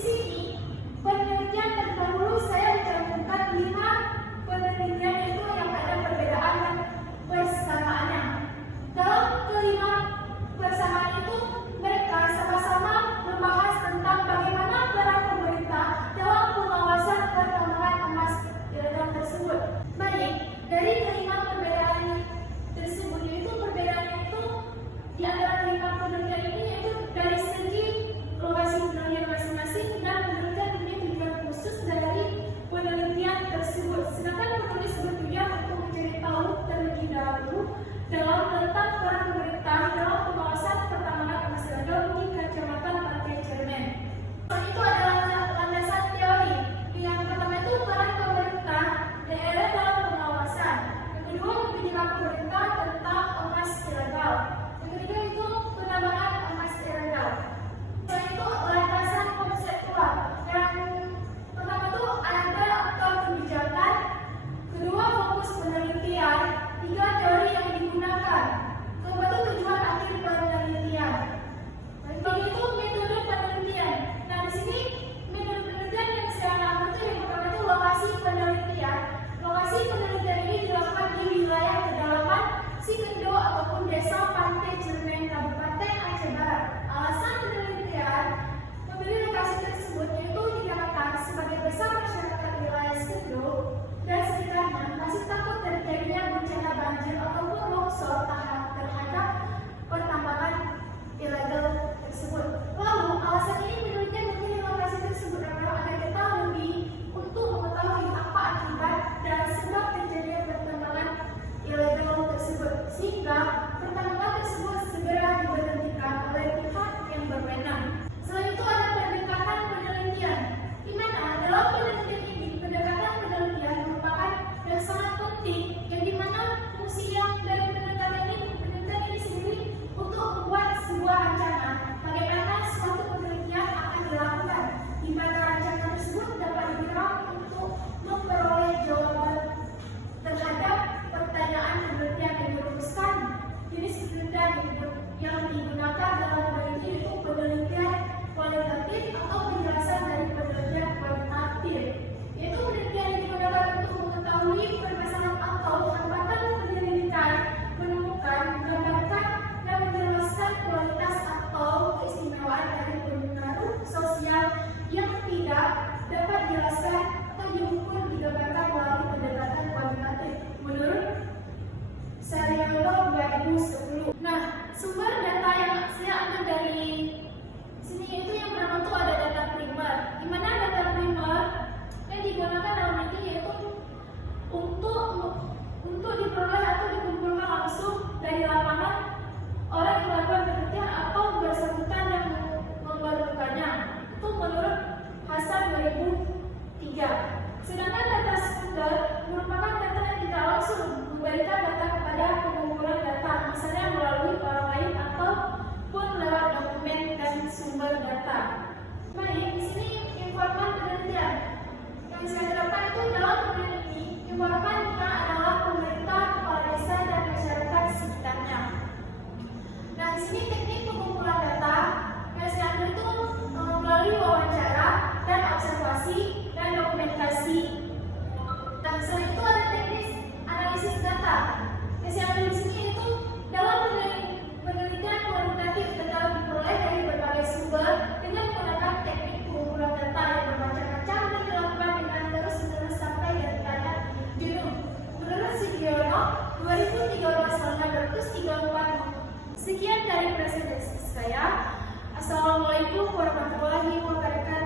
sini penelitian terdahulu saya mencantumkan 5 penelitian itu yang ada perbedaan dan persamaannya. Dalam kelima persamaan itu mereka sama-sama membahas tentang bagaimana peran pemerintah dalam pengawasan pertambangan emas ilegal tersebut. Baik, dari kelima perbedaan tersebut yaitu perbedaannya itu di antara kelima penelitian ini yaitu dari segi lokasi penelitian masing-masing dan penelitian punya tujuan khusus dari penelitian tersebut. Sedangkan penulis bertujuan untuk mencari tahu terlebih dahulu dalam tentang peran pemerintah dalam pengawasan pertambangan emas ilegal di Kecamatan Pantai Cermen. Itu adalah landasan teori. Yang pertama itu peran pemerintah daerah dalam pengawasan. Yang kedua pendidikan pemerintah tentang emas ilegal. Yang ketiga itu penambangan emas ilegal. Selain itu landasan konseptual. Yang pertama itu ada aktor kebijakan. Kedua fokus penelitian. Tiga teori yang digunakan. Keempat itu tujuan akhir penelitian. Yang itu metode penelitian. Nah di sini metode penelitian yang saya ambil itu yang pertama itu lokasi penelitian. Lokasi penelitian ini dilakukan di wilayah kedalaman Sikendo ataupun Desa Pantai Cermen, Kabupaten Aceh Barat. Alasan penelitian memilih lokasi tersebut yaitu dikarenakan sebagai besar masyarakat wilayah Sikendo dan sekitarnya masih takut terjadinya bencana banjir ataupun longsor terhadap pertambangan ilegal tersebut. Lalu alasan ini menurutnya memilih lokasi tersebut adalah agar kita lebih untuk mengetahui apa akibat dan sebab terjadinya pertambangan ilegal tersebut, sehingga pertambangan tersebut segera diberhentikan oleh pihak yang berwenang. Selain itu ada pendekatan penelitian, di mana dalam penelitian ini pendekatan penelitian merupakan yang sangat penting, yang dimana fungsi yang dari pendekatan ini sendiri untuk membuat sebuah rencana bagaimana suatu penelitian akan dilakukan, di mana rencana tersebut dapat digunakan untuk memperoleh jawaban terhadap pertanyaan penelitian yang dirumuskan. Jenis penelitian yang digunakan dalam penelitian itu penelitian kualitatif atau penjelasan dari penelitian kualitatif, yaitu penelitian yang digunakan untuk mengetahui permasalahan atau hambatan penyelidikan, menemukan, menggambarkan, dan menjelaskan kualitas atau keistimewaan dari pengaruh sosial yang tidak dapat dijelaskan atau diukur digambarkan melalui pendekatan kualitatif menurut Sariolo 2010. Nah, sumber data yang saya ambil dari sini itu yang pertama itu ada data primer, di mana data primer yang digunakan dalam ini yaitu untuk diperoleh atau dikumpulkan langsung dari lapangan orang yang melakukan penelitian atau bersangkutan yang mengeluarkannya. Itu menurut Hasan 2003. Sedangkan data sekunder merupakan data yang tidak langsung memberikan data kepada pengumpulan data, misalnya melalui orang lain ataupun lewat dokumen dan sumber data. Baik, di sini informan penelitian yang saya terapkan itu dalam penelitian ini, informannya adalah pemerintah, kepala desa, dan masyarakat sekitarnya. Nah, di sini teknik pengumpulan data yang saya ambil itu melalui wawancara dan observasi dan dokumentasi. Dan selain itu ada teknis analisis data. Yang saya ambil di sini itu dalam penelitian kualitatif tetap diperoleh dari berbagai sumber dengan menggunakan teknik pengumpulan data yang bermacam-macam dan dilakukan dengan terus-menerus sampai dan tanya jenuh. Menurut Sugiono 2013-934. Sekian dari presentasi saya. Assalamualaikum warahmatullahi wabarakatuh.